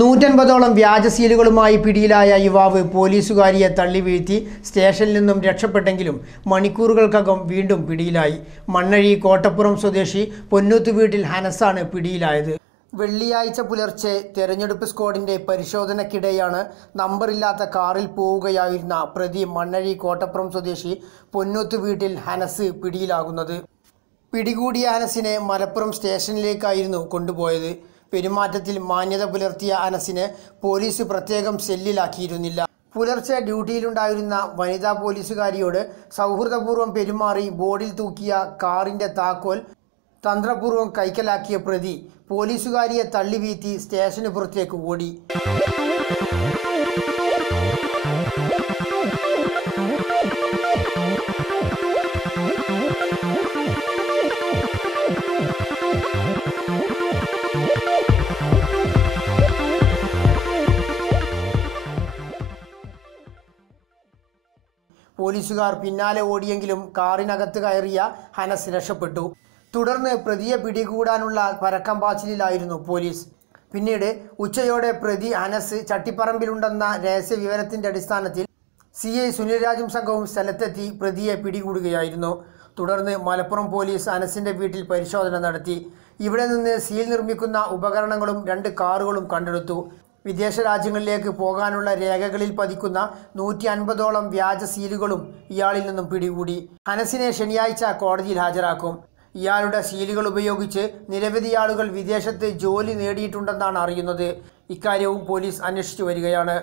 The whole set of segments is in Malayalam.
നൂറ്റൻപതോളം വ്യാജ സീലുകളുമായി പിടിയിലായ യുവാവ് പോലീസുകാരിയെ തള്ളി വീഴ്ത്തി സ്റ്റേഷനിൽ നിന്നും രക്ഷപ്പെട്ടെങ്കിലും മണിക്കൂറുകൾക്കകം വീണ്ടും പിടിയിലായി. മണ്ണഴി കോട്ടപ്പുറം സ്വദേശി പൊന്നൂത്ത് വീട്ടിൽ ഹനസാണ് പിടിയിലായത്. വെള്ളിയാഴ്ച പുലർച്ചെ തെരഞ്ഞെടുപ്പ് സ്ക്വാഡിന്റെ പരിശോധനയ്ക്കിടെയാണ് നമ്പറില്ലാത്ത കാറിൽ പോവുകയായിരുന്ന പ്രതി മണ്ണഴി കോട്ടപ്പുറം സ്വദേശി പൊന്നൂത്ത് വീട്ടിൽ ഹനസ് പിടിയിലാകുന്നത്. പിടികൂടിയ ഹനസിനെ മലപ്പുറം സ്റ്റേഷനിലേക്കായിരുന്നു കൊണ്ടുപോയത്. പെരുമാറ്റത്തിൽ മാന്യത പുലർത്തിയ അനസിനെ പോലീസ് പ്രത്യേകം സെല്ലിലാക്കിയിരുന്നില്ല. പുലർച്ചെ ഡ്യൂട്ടിയിലുണ്ടായിരുന്ന വനിതാ പോലീസുകാരിയോട് സൗഹൃദപൂർവം പെരുമാറി ബോർഡിൽ തൂക്കിയ കാറിന്റെ താക്കോൽ തന്ത്രപൂർവം കൈക്കലാക്കിയ പ്രതി പോലീസുകാരിയെ തള്ളിവീത്തി സ്റ്റേഷന് പുറത്തേക്ക് ഓടി. പോലീസുകാർ പിന്നാലെ ഓടിയെങ്കിലും കാറിനകത്ത് കയറിയ ഹനസ് രക്ഷപ്പെട്ടു. തുടർന്ന് പ്രതിയെ പിടികൂടാനുള്ള പരക്കം പാച്ചിലായിരുന്നു പോലീസ്. പിന്നീട് ഉച്ചയോടെ പ്രതി അനസ് ചട്ടിപ്പറമ്പിലുണ്ടെന്ന രഹസ്യ വിവരത്തിന്റെ അടിസ്ഥാനത്തിൽ സി ഐ സുനിൽരാജും സംഘവും സ്ഥലത്തെത്തി പ്രതിയെ പിടികൂടുകയായിരുന്നു. തുടർന്ന് മലപ്പുറം പോലീസ് അനസിന്റെ വീട്ടിൽ പരിശോധന നടത്തി. ഇവിടെ നിന്ന് സീൽ നിർമ്മിക്കുന്ന ഉപകരണങ്ങളും രണ്ട് കാറുകളും കണ്ടെടുത്തു. വിദേശ രാജ്യങ്ങളിലേക്ക് പോകാനുള്ള രേഖകളിൽ പതിക്കുന്ന നൂറ്റി അൻപതോളം വ്യാജ സീലുകളും ഇയാളിൽ നിന്നും പിടികൂടി. അനസിനെ ശനിയാഴ്ച കോടതിയിൽ ഹാജരാക്കും. ഇയാളുടെ സീലുകൾ ഉപയോഗിച്ച് നിരവധി ആളുകൾ വിദേശത്ത് ജോലി നേടിയിട്ടുണ്ടെന്നാണ് അറിയുന്നത്. ഇക്കാര്യവും പോലീസ് അന്വേഷിച്ചു വരികയാണ്.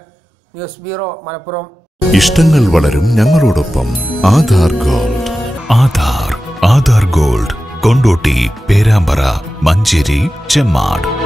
News bureau Malappuram. ഇഷ്ടങ്ങൾ വളരും ഞങ്ങളോടൊപ്പം ആധാർ ഗോൾഡ്. ആധാർ ആധാർ ഗോൾഡ്. കൊണ്ടോട്ടി പേരാമ്പ്ര മഞ്ചേരി ചെമ്മാട്.